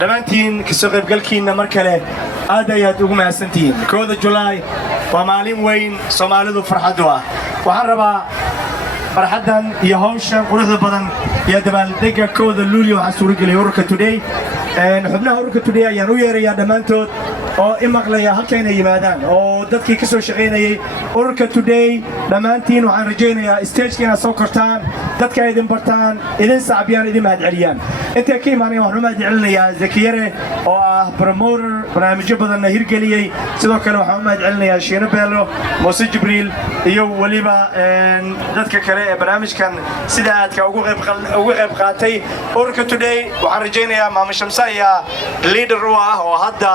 دمانتين كسوق بقلكينا مركلة هذا يدوم هالسنتين كوذا جولاي ومالين وين صومالي فرحدوا وحربا فرحدان يهوشن قرص بدن يدبل دقة كوذا لوليو حسوري قلي أوركا توداي نحبنا أوركا توداي يا نوير يا دمانتود oo imaqlaya halkeen ay yimaadaan oo dadkii ka soo shaqeynayay ururka today dhamaantiin waxaan rajaynayaa stage-kiina soo kortaan dadka idin bartaan idin saabiyaan idin mahadceliyaan inta ka imaanaya waxaan mahad celinayaa Zakiyare oo ah promoter barnaamijyo badan hirgeliyay sidoo kale waxaan mahad celinayaa Sheena Bello Muuse Jibriil iyo waliba dadka kale ee barnaamijkan sida aadka ugu qayb qaatay ururka today waxaan rajaynayaa Maama Shamsaya leader oo hadda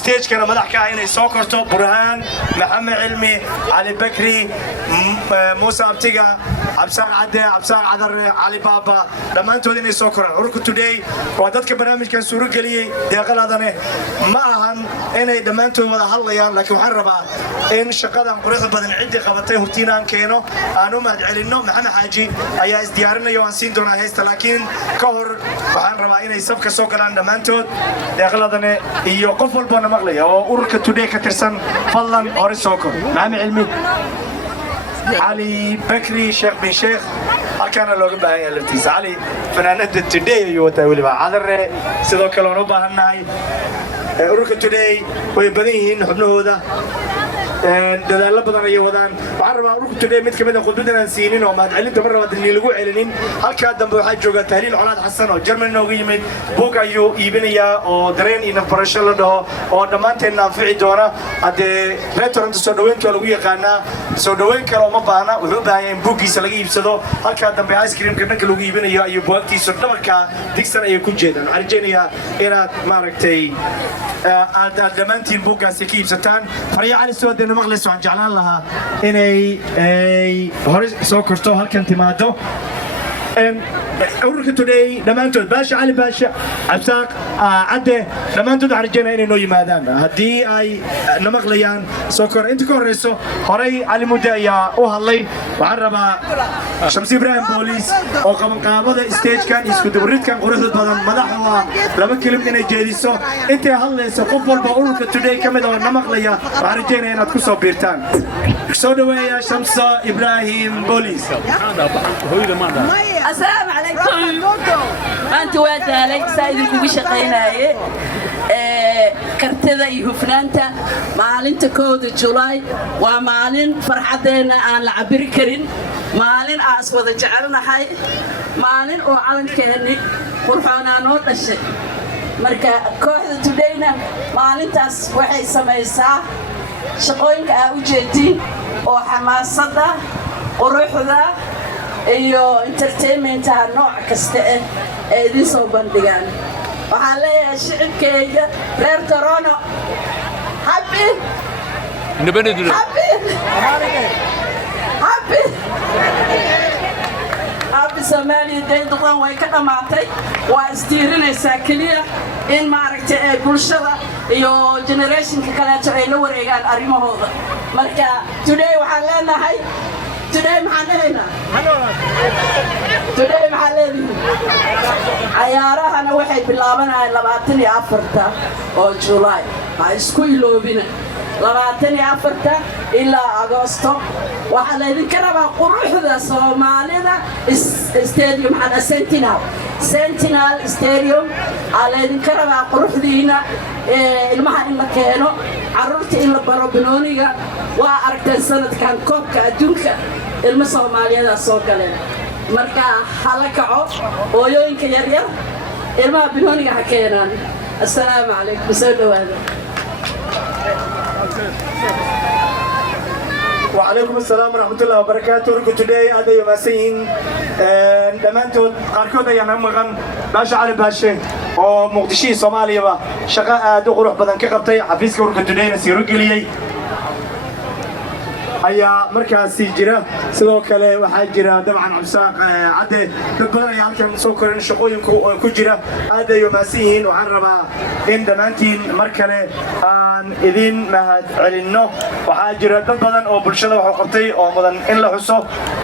stage كنا مدح كائن سوكرتو برهان محمد علمي علي بكري موسى أبتيجا عبسار عدى عبسار عذر علي بابا لما أنتوا دين سوكر أوركو توداي وعدد كبرنامج كان سوري قليل دقل هذا معهم أنا لما أنتوا ولا هلا لكن محربة إن شقادة قرية بدن عدة قبضتي هرتينا كانوا أنا ما أدعي محمد حاجي أي ازديارنا يوانسين دونا هيست لكن كهر محربة إن يسبك سوكر عند لما أنتوا دقل هذا يوقفوا البنا مغلي أوركا توداي كترسن فلان أوري سوكر محمد علمي علي بكري شيخ بن شيخ كان لو باهي لفتيس علي فنانة توداي يوتا ولبا عذر سيدو كلونو باهناي أوركا توداي ويبديهن حبنهودا دلالة بدن أي ودان وعربا أوركا توداي ميت كمدا خدودنا نسينين وما علمت مرة ودني لقوا علنين هالكا دم بحاج جوجا تهليل علاد حسن وجرمن نوغي ميت بوك أيو يبنيا أو درين إن برشلونة ده أو دمانتين نافعي دونا أدي ريتورنت سودوين كلوجي قانا سودوين كلو ما بانا وهو باين بوكي سلقي يبصدو هالكا دم بآيس كريم كنا كلوجي يبنيا أيو بوكتي سودنا مركا ديكسر أيو كوجيدا عرجينيا إيرات ماركتي دمانتين بوكا سكيب ستان فريا على السود إنه مغلس وعن جعلان لها إني هوري سوكرتو هالكن تمادو أوركا توداي دمانتود باشا علي باشا عبساق عدي دمانتود عرجينا إنه يمادان هدي أي نمغليان سوكر أنت كوريسو هوري علي مدايا وهاللي وعربا شمسي إبراهيم بوليس أو قبل قابضة ستيج كان يسكت بريد كان قرصة بدن مدح الله لما كلمتنا جالسو أنت هاللي سقفل بأوركا توداي كم دوا نمغليا وعرجينا إنه تكسو بيرتان كسودوا يا شمسة إبراهيم بوليس السلام عليكم أنت وادالي سايدكم بشقيناي kartida iyo hufnaanta maalinta 1 July waa maalin farxadeena aan la cabiri karin maalin aan wada jecelnahay maalin oo calankeeni qurxoonaan oo dhashay marka kooxda Todayna maalintaas waxay samaysaa shaqooyinka aan u jeedin oo xamaasada quruxda iyo entertainment nooc kasta ee idin soo bandhigaan waxaan leeyahay shicibkayga reer Toronto happy Soomaaliya deedan way ka dhamaatay waa isdiirinaysaa kaliya in maaragtay ee bulshada iyo generationka kale ay la wareegaan arrimahooda marka today waxaan leenahay today maxaan leeyahay ciyaarahana waxay bilaabanayaan 24 oo July ha isku iloobina 24 ilaa Agoosto waxaa la idinka rabaa quruxda Soomaalida stadium hada Sentinel Stadium ala idinka rabaa quruxdiina ilmaha in la keeno carruurta in la baro banooniga waa aragtay sanadkan koobka adduunka ilma Soomaaliyeed soo galeen marka hala kaco hooyooyinka yar yar ilmaha banooniga ha keenaan assalaamu calaykum soo dhawaada وعليكم السلام ورحمة الله وبركاته أوركا توداي هذا يوم سين دمانتود قاركودا يا نمغن باشا علي باشا أو مقدشي صوماليا با شقاء دو روح بدن كقبتي حفيزك أوركا توداي نسيرو قليي ayaa markaasi jira sidoo kale waxaa jira dabcan cabsaaq cadde dad badan ayaa halkan soo korin shaqooyinku ku jira aad ay umaasan yihiin waxaan rabaa in dhammaantiin mar kale aan idin mahad celinno waxaa jira dad badan oo bulshada wax u qabtay oo mudan in la xuso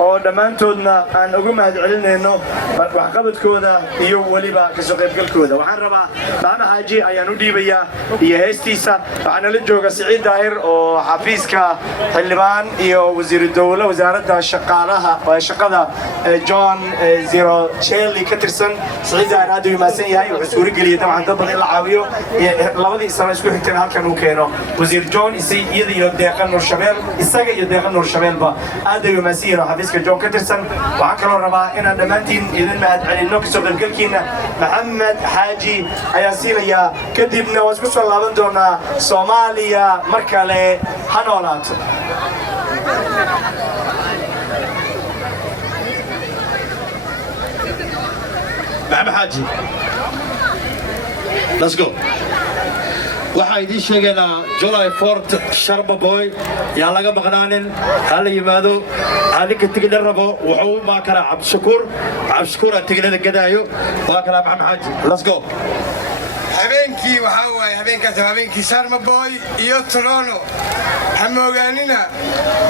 oo dhammaantoodna aan ugu mahad celinayno waxqabadkooda iyo weliba kasoo qaybgalkooda waxaan rabaa maxamed xaaji ayaan u dhiibayaa iyo heestiisa waxaana la jooga siciid daahir oo xafiiska xildhibaan iyo wasiiru dowle wasaaradda shaqada john zero chelli ka tirsan siciid daahir aad u imaasan yahay wuxuu suurageliyay dabcan dad badan in la caawiyo labadii sano isku xigteen halkan uu keeno wasiir john iyada iyo deeqa nuur shabeel isaga iyo deeqa nuur shabeelba aad ay umaasan yihiin oo xafiiska john ka tirsan waxaan kaloo rabaa inaan dhammaantiin idin mahad celinno kasoo qaybgalkiina maxamed xaaji ayaan siinayaa kadibna waan isku soo laaban doonaa soomaaliya mar kale ha noolaato maxamed xaaji let's go waxaa idiin sheegaynaa July 4th Sharma Boy yaa laga maqnaanin hala yimaado ninka tigidha rabo wuxuu ma kala Cabdishakuur tigidhada gadaayo waa kala Maxamed Xaaji let's go habeenkii waxaa waaye habeenkii Sharma Boy iyo Toronto hamoogaanina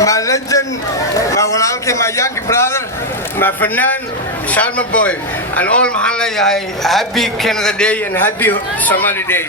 ma legend ma walaalkay ma young brother ma fanaan Sharma Boy and all maxaan leeyahay happy Canada Day and happy Somali Day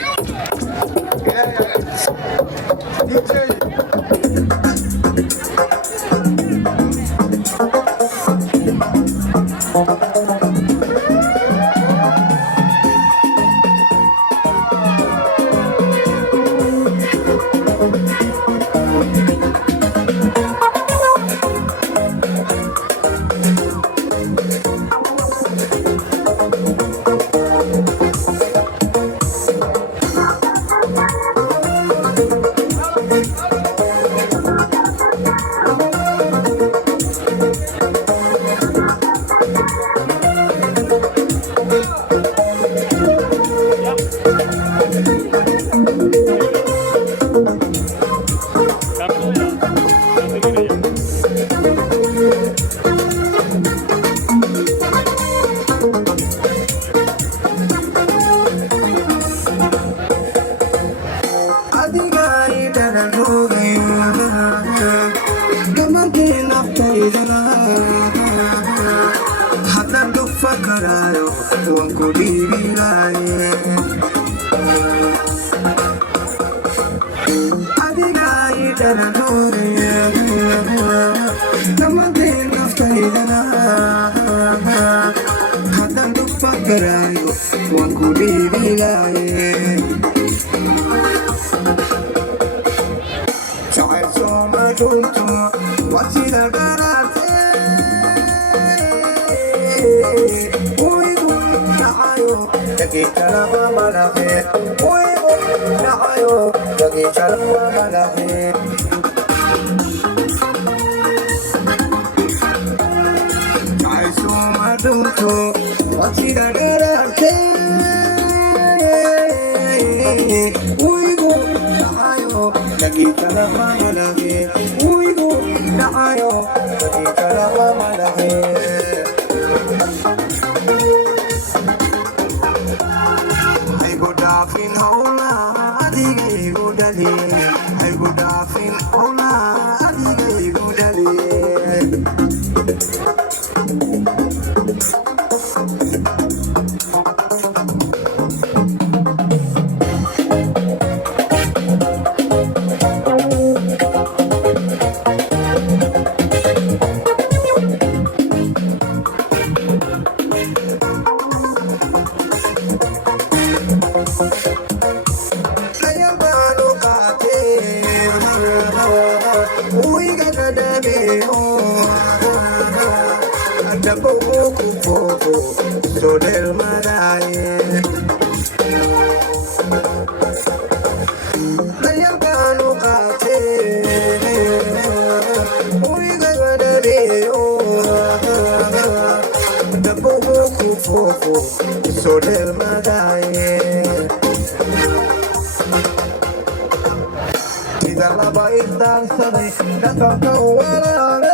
laba isdaarsaday dhaqanka walaale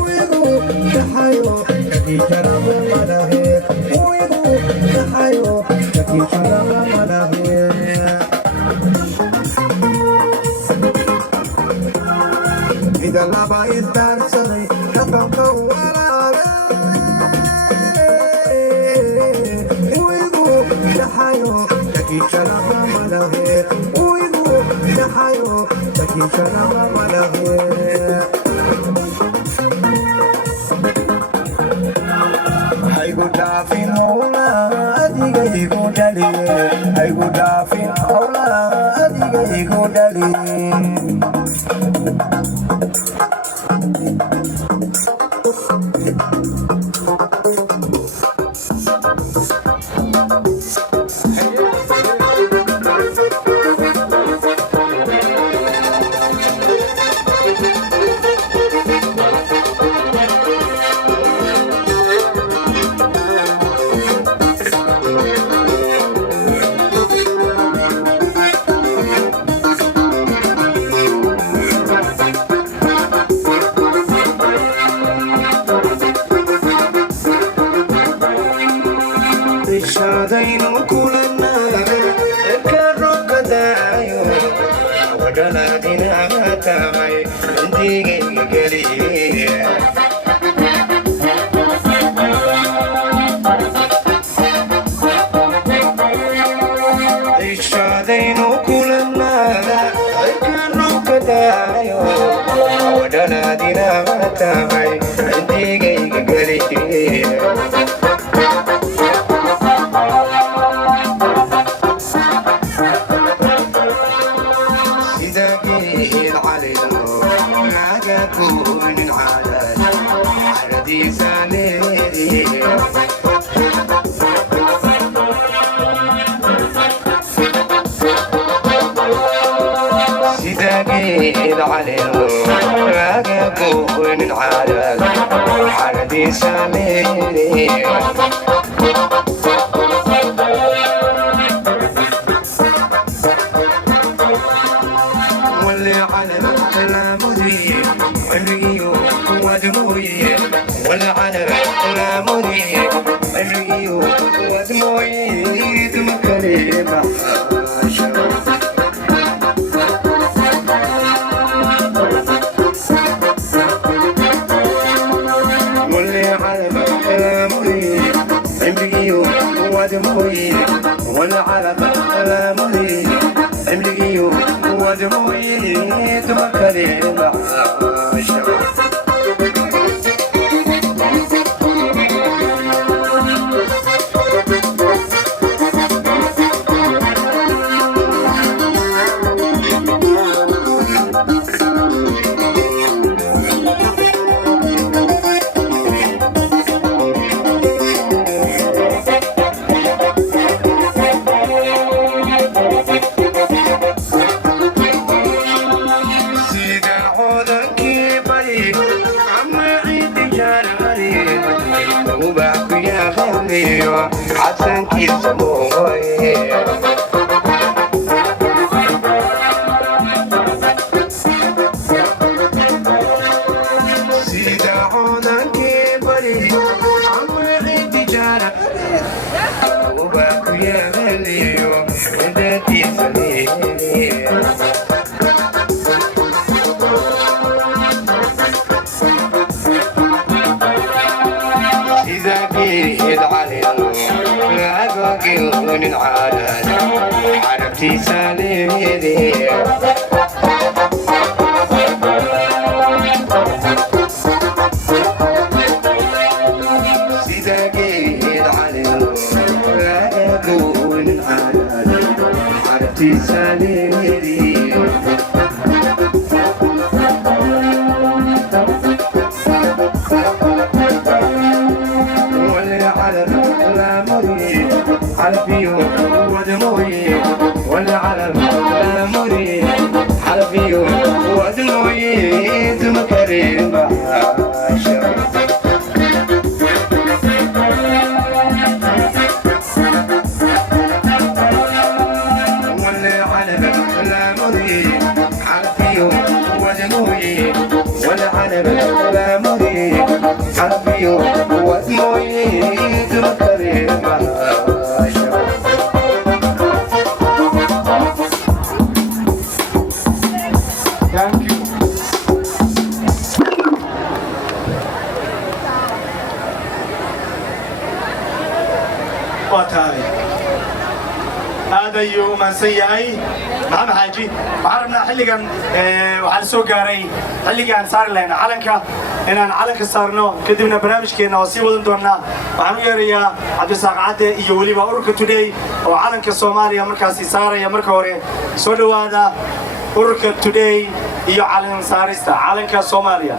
wiigu dhaxayo kakiisharaba madahe wiigu dhaxayo kakiisharaba madahe ida laba isdaarsaday dhaqanka walaale wiigu dhaxayo kakiisharaba madahe wiigu dhaxayo kakiisharaba madahe aygu dhaafin howla adiga igu dhaliye aygu dhaafin howla adiga igu dhaliye ishadaynu kulanaga ka rogadayo wadana dinaga tahay indigayga geliye ishadaynu kulanaga ka rogadayo wadana dinaga tahay indigayga geliye واتاي هذا يوم سيئي محمد حاجي وعرفنا حلقا وعلى سوق قاري حلقا صار لنا علنك إن علنك صارنا كدبنا برنامج كنا وسيبوا دورنا وعنو يا عبد الساق عادة يولي وأورك تودي وعلنك الصومالي مركزي صار يا مركوري سودو هذا أورك تودي يو علن صارستا علنك الصوماليا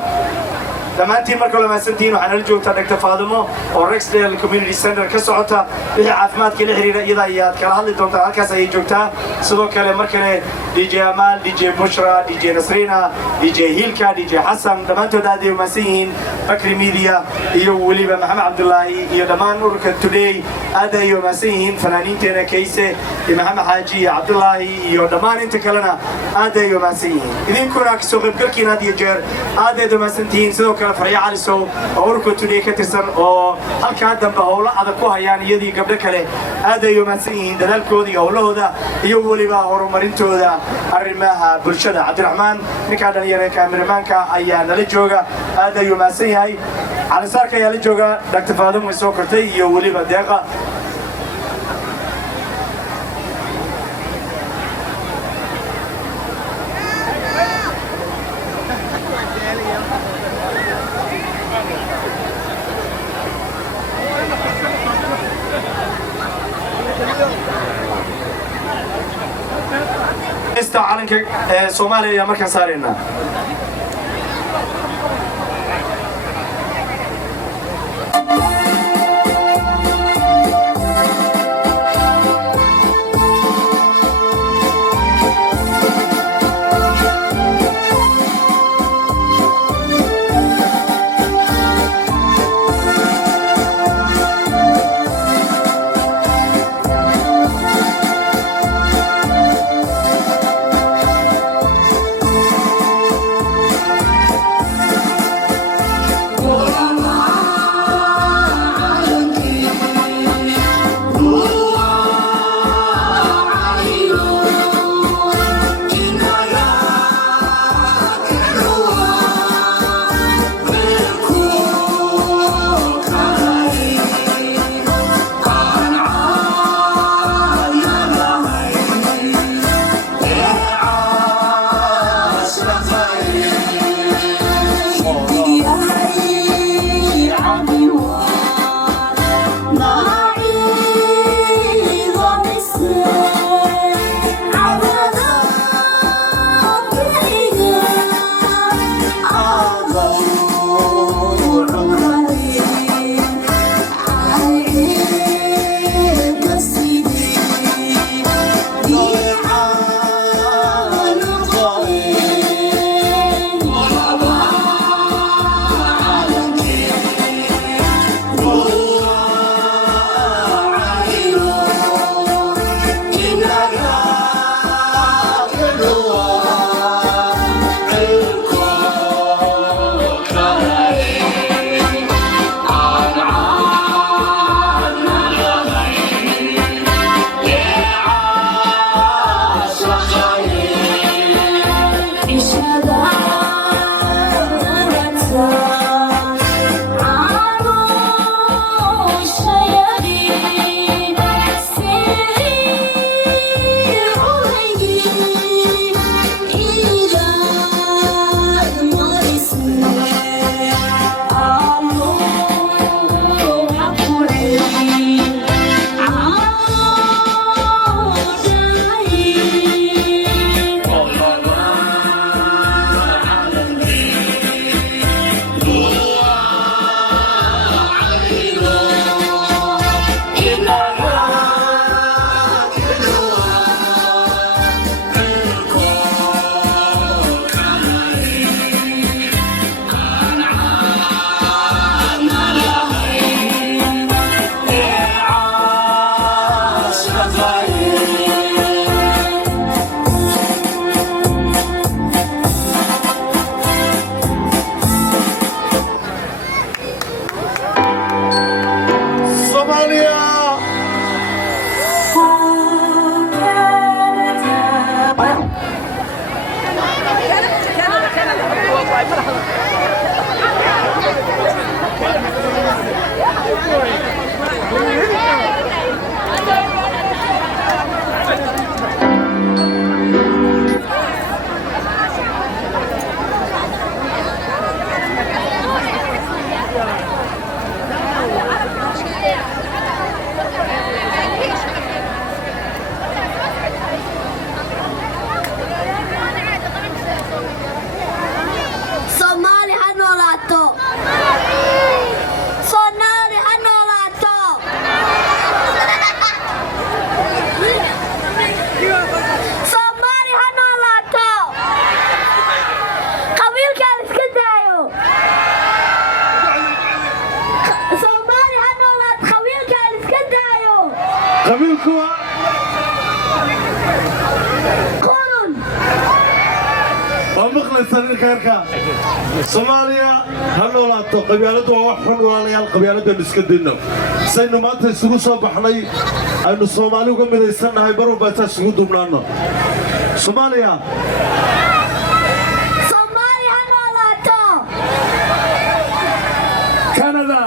dhammaantiin marka la maasantiin waxaan la joogtaa Dr. Faadimo oo Rexdale Community Center ka socota wixii caafimaadka la xiriira iyada ayaad kala hadli doontaa halkaas ayay joogtaa sidoo kale markale DJ Amal DJ Bushra DJ Nasrina DJ Hilka DJ Hassan dhammaantood aad ay u maasan yihiin Bakri Media iyo waliba Maxamed Cabdullaahi iyo dhammaan ururka Today aad ay u maasan yihiin fanaaniinteena Kayse iyo Maxamed Xaaji iyo Cabdullaahi iyo dhammaan inta kalena aad ay u maasan yihiin idinkuna ka soo qaybgalkiina had iyo jeer aad ay u maasan tihiin sidoo فريق على سو أوركو تودي كتسر أو هل كان دم بهولا هذا كوها يعني يدي قبل كله هذا يوم السين دلال كودي أوله هذا يولي بقى هرم مرنتو هذا الرماها برشة عبد الرحمن نكاد يرى كاميرمان كأيان للجوجا هذا يوم السين هاي على سار كيا للجوجا دكتور فاضل مسوكرتي يولي بدقة علنك سوماليا مركز صارينا qabiilku waa maqlaysan ninka Soomaaliya ha noolaato qabyaaladu waa wax xun walaalayaal qabyaaladda iska dinno saynu maanta isugu soo baxnay aynu Soomaali uga midaysanahay barba ta isugu dubnaano Soomaaliya ha noolaato Canada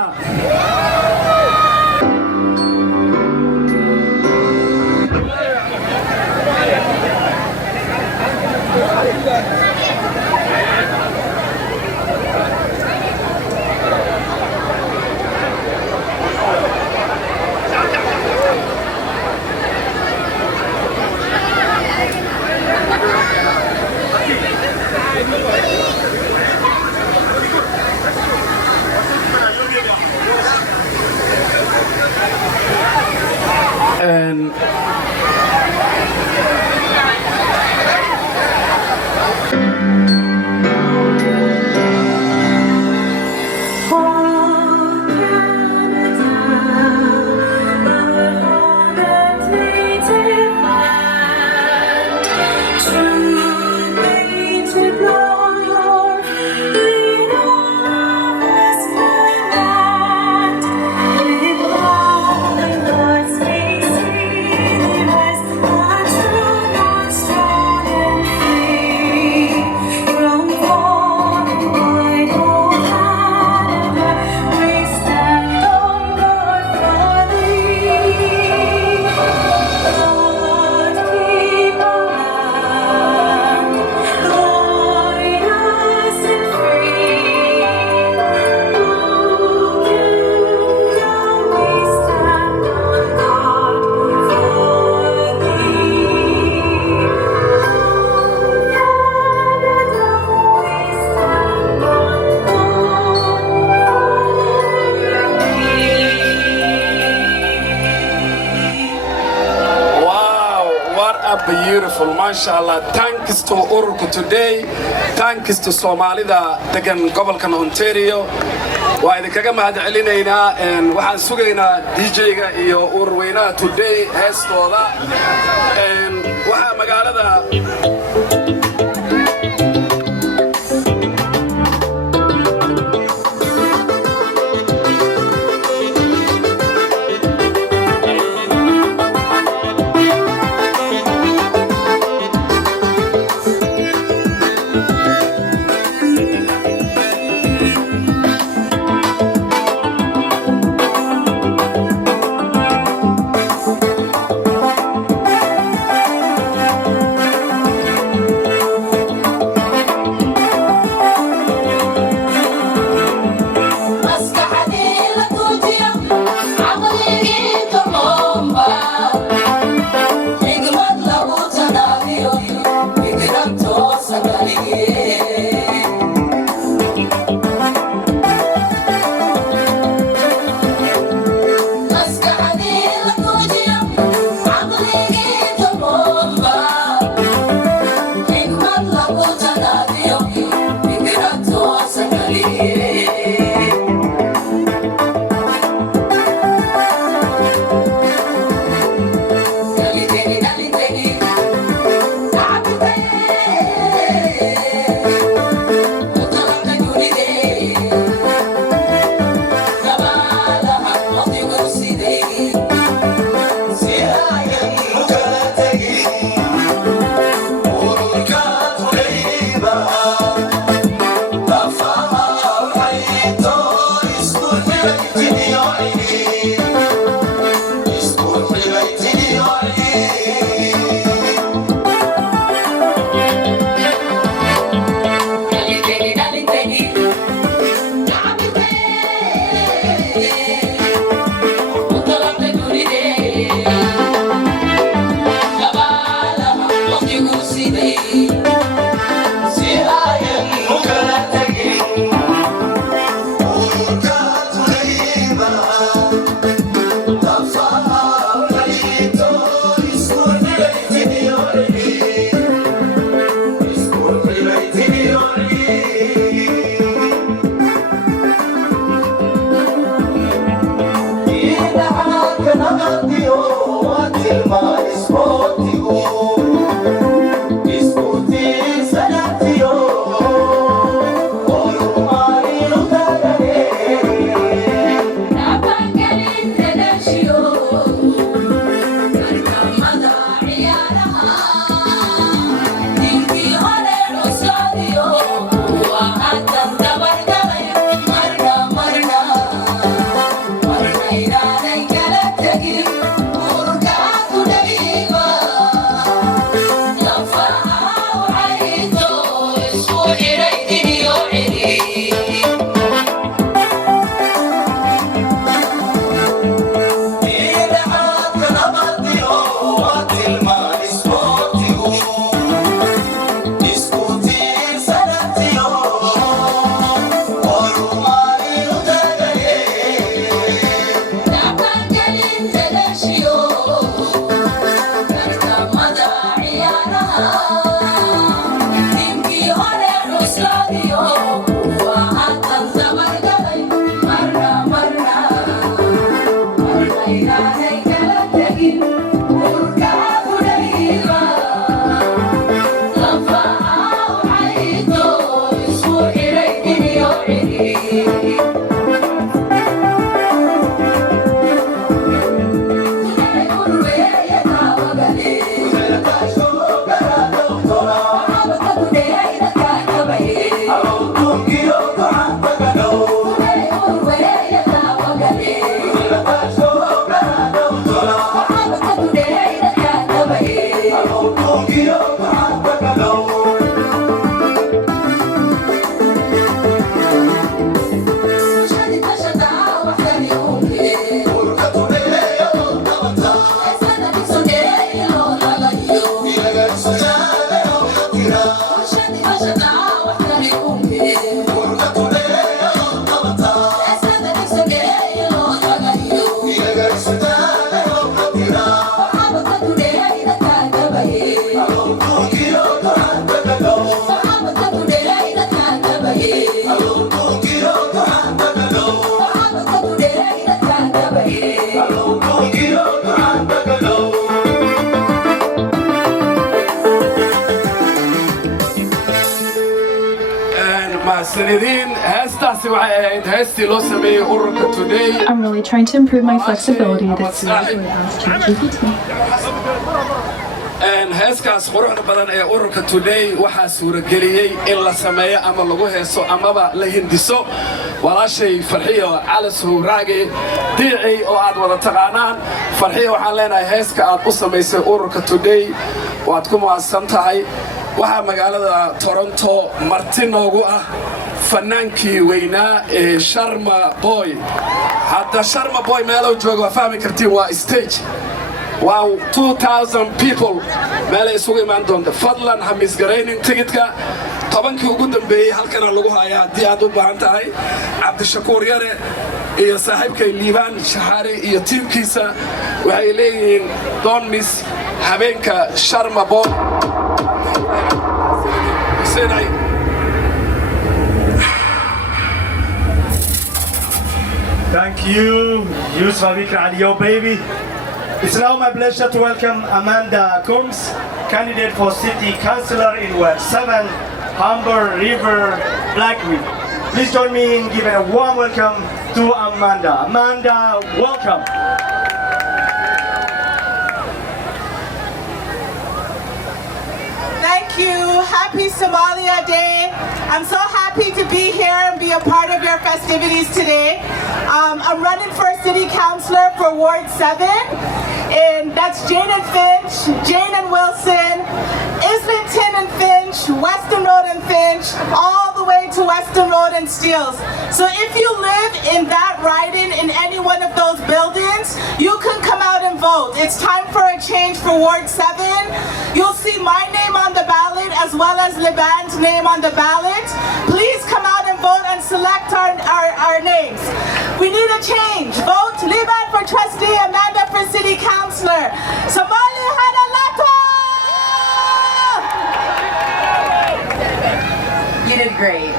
Beautiful, mashallah. Thanks to Urku today. Thanks to Somalida degan gobolkan Ontario. Waa idinkaga mahadcelinaynaa waxaan sugaynaa DJ-ga iyo urweynaha today heestooda waxaa magaalada I'm really trying to improve my flexibility this year with ChatGPT. heeskaas quruxda badan ee ururka Today waxaa suurageliyay in la sameeyo ama lagu heeso amaba la hindiso walaashay Farxiyo Cali Suuraage diicay oo aad wada taqaanaan Farxiyo waxaan leenahay heeska aad u samaysay ururka Today waad ku mahadsan tahay waxaa magaalada Toronto marti noogu ah fanaankii weynaa ee Sharma Boy hadda Sharma Boy meelo joogo waa fahmi kartiin waa stage wow 2000 people meel isugu imaan doonta fadlan hamis gareynin tigidka tobankii ugu dambeeyay halkan lagu hayaa hadii aad u baahan tahay Cabdishakuur Yare iyo saaxiibkay Liibaan Shahaari iyo tiimkiisa waxay leeyihiin don't miss habeenka Sharma Boy Thank you, Yusuf Abikar Aliyo, baby. It's now my pleasure to welcome Amanda Combs, candidate for City Councillor in Ward 7, Humber River, Blackwood. Please join me in giving a warm welcome to Amanda. Amanda, welcome. Thank you. Happy Somalia Day. I'm so happy to be here and be a part of your festivities today. I'm running for City Councillor for Ward 7. And that's Jane and Finch, Jane and Wilson, Islington and Finch, Weston Road and Finch, all the way to Weston Road and Steeles. So if you live in that riding in any one of those buildings, you can come out and vote. It's time for a change for Ward 7. You'll see my name on the ballot as well as Liban's name on the ballot. Please come out and vote and select our names. We need a change. Vote Liban for trustee, Amanda for city councillor. Somali Hanalato! You did great.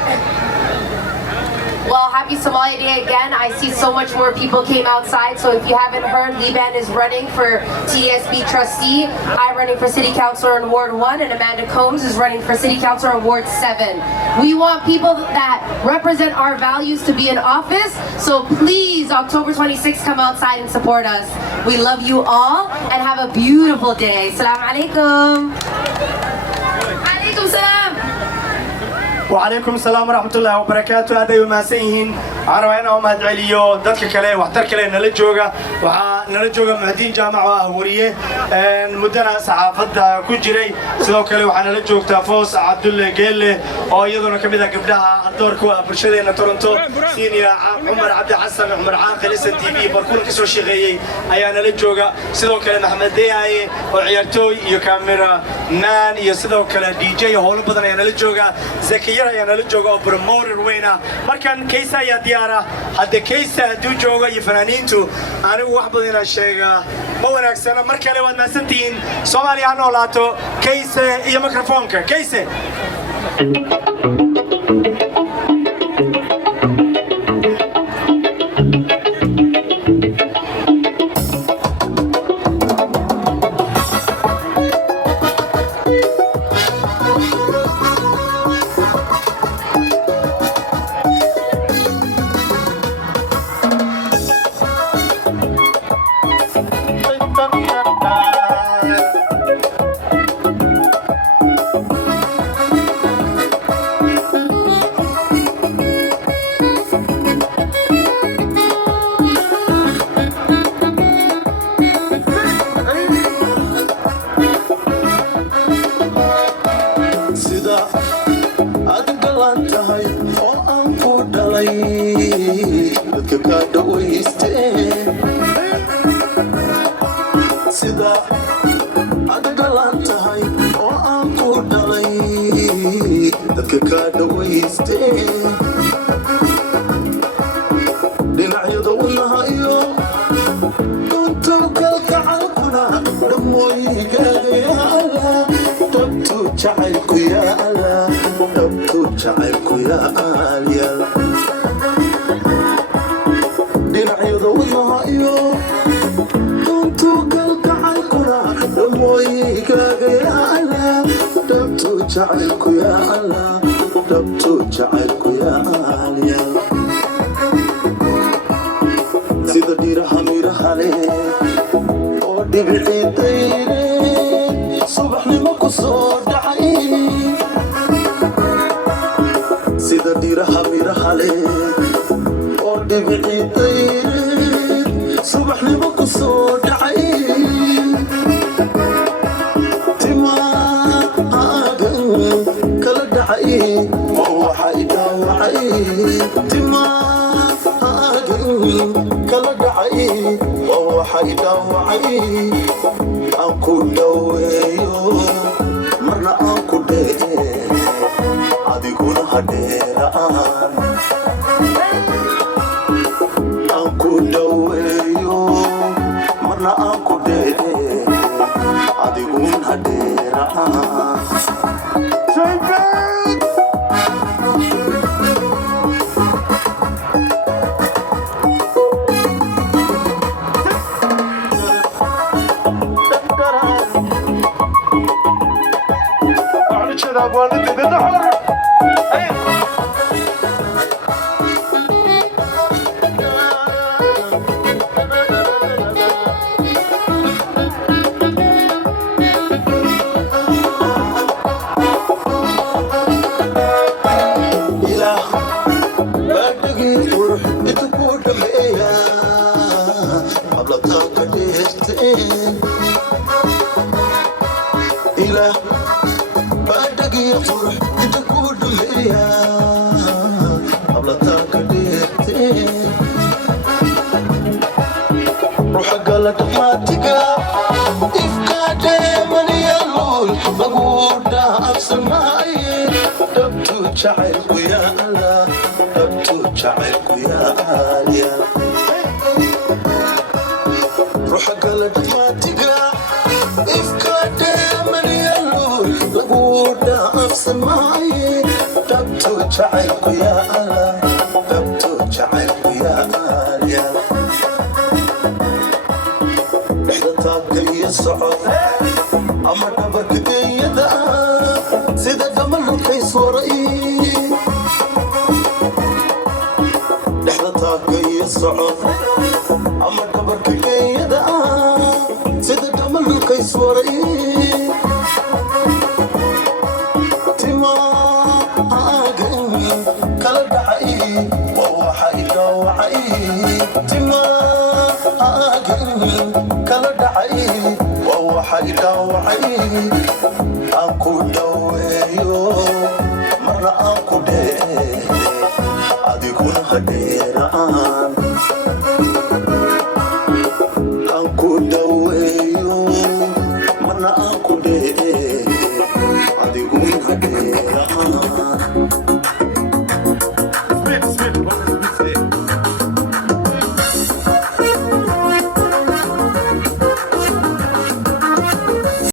Well, happy happy Somalia Day again. I see so much more people came outside. So if you haven't heard, Liban is running for TDSB trustee. I'm running for city councilor in Ward 1, and Amanda Combs is running for city councilor in Ward 7. We want people that represent our values to be in office. So please, October 26th, come outside and support us. We love you all and have a beautiful day. Assalamu alaikum. Alaikum salam. وعليكم السلام ورحمة الله وبركاته. هذا يوم سيهين عروينا ومهد عليو دتك كله واحتر كله نلجوجا ونلجوجا مهدين جامعة وريه المدنا صحافة كجري سلو كله وحنا نلجوج تفوس عبد الله جيل أو يدنا كميدا قبلها الدور كوا برشلونة تورنتو سينيا عمر عبد الحسن عمر عاقل اس تي في بركون كسر شغيي أيانا نلجوجا سلو كله محمد دياي وعيارتوي يكاميرا نان يسلو كله دي جي هول بدنا ينلجوجا زكي أنا لجوجا بروموتر وينا مركان كيسا يا ديارة هذا كيسا دو جوجا يفنانينتو أنا واحد بدينا الشيء ما وناك سنة مركان لو الناس تين سوالي أنا ولاتو كيسا يا ميكروفونك كيسا taagga iyo socod ama dhabarka geeyada sida gamalkays waray dhexda taagga iyo socod ama dhabarka geeyada sida gamalkays waray kala dhacay waa waxa idhaawacay timaagan kala dhacay waa waxa idhaawacay aan ku dhaweeyo marna aan ku dhee adiguna hadheeraan